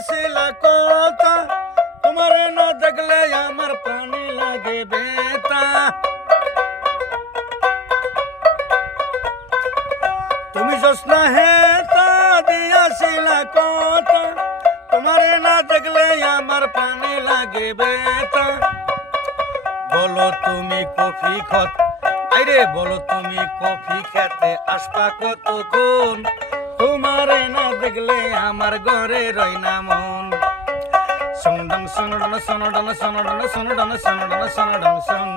আসিলা কথা তোমার না দেখলে আমার প্রাণী লাগে বেতা তুমি জোসনা হে তা দিয়াছিলা কথা তোমারে না দেখলে আমার পানি লাগে বেতা বলো তুমি কফি খত আরে বলো তুমি কফি খেতে আসবা কতক্ষণ তোমারে না দেখলে আমার ঘরে রই না মন। সনডন সনডন সনডন সনডন সনডন সনডন সনডন সন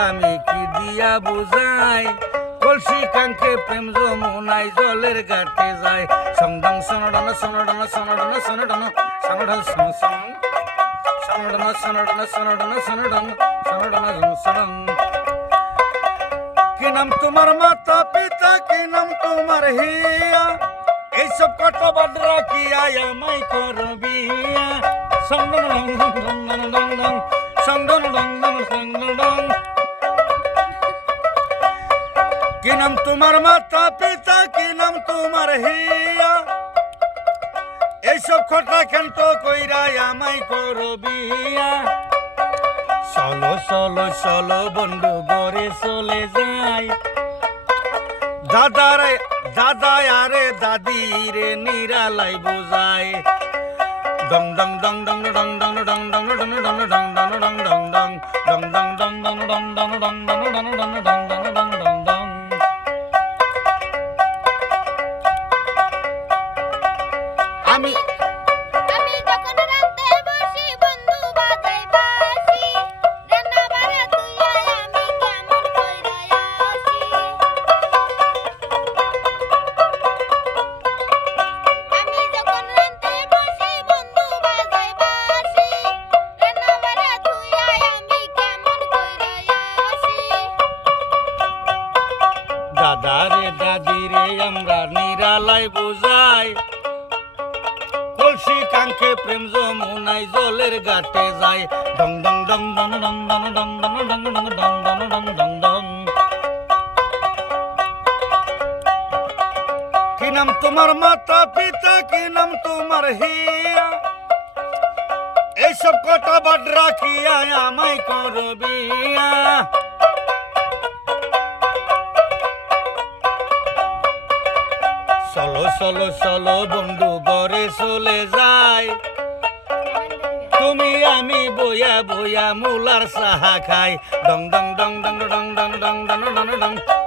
আমি কি দিয়া বুঝাই কলসি কাঙ্কে প্রেম যমুনাই জলের ঘাটে যায় সংডং সনডন সনডন সনডন সনডন সনডন সন সন সনডন সনডন সনডন সনডন সনডন সনডন কি নাম তোমার মাতা পিতা কি নাম তোমার হিয়া এইসব কত বাদরা কি আয়া মাই করবিয়া সন্দন কি নাম তোমার মাতা পিতা কি নাম তোমার হিয়া এইসব খটা কেন্ত কইরা আমাই করবিয়া চলো চলো চলো বন্ধু গড়ে চলে যাই দাদারে দাদা আরে দাদি রে নিরালাই বুঝায় ডং ডং ডং ডং ডং ডং ডং ডং ডং ডং ডং ডং আমি আমি যখন রাতে বসি বন্ধু বাজাই বাঁশি রান্না বাড়া ধুইয়া আমি কেমন কইরা আসি? আমি যখন রাতে বসি বন্ধু বাজাই বাঁশি রান্না বাড়া ধুইয়া আমি কেমন কইরা আসি? দাদারে দাদি রে আমরা নিরালাই বুঝাই। কলসি কাঙ্কে প্রেম যমুনাই জলের ঘাটে যায় ডং ডং ডং ডং ডং ডং ডং ডং ডং ডং ডং ডং ডং ডং ডং কি নাম তোমার মাতা পিতা কি নাম তোমার হিয়া এইসব কথা বাদ রাখিয়া আমায় করবিয়া চলো চলো বন্ধু ঘরে চলে যায় তুমি আমি বইয়া বইয়া মুলার সাহা খাই ডং ডং ডং ডং ডং ডং ডং ডং ডং ডং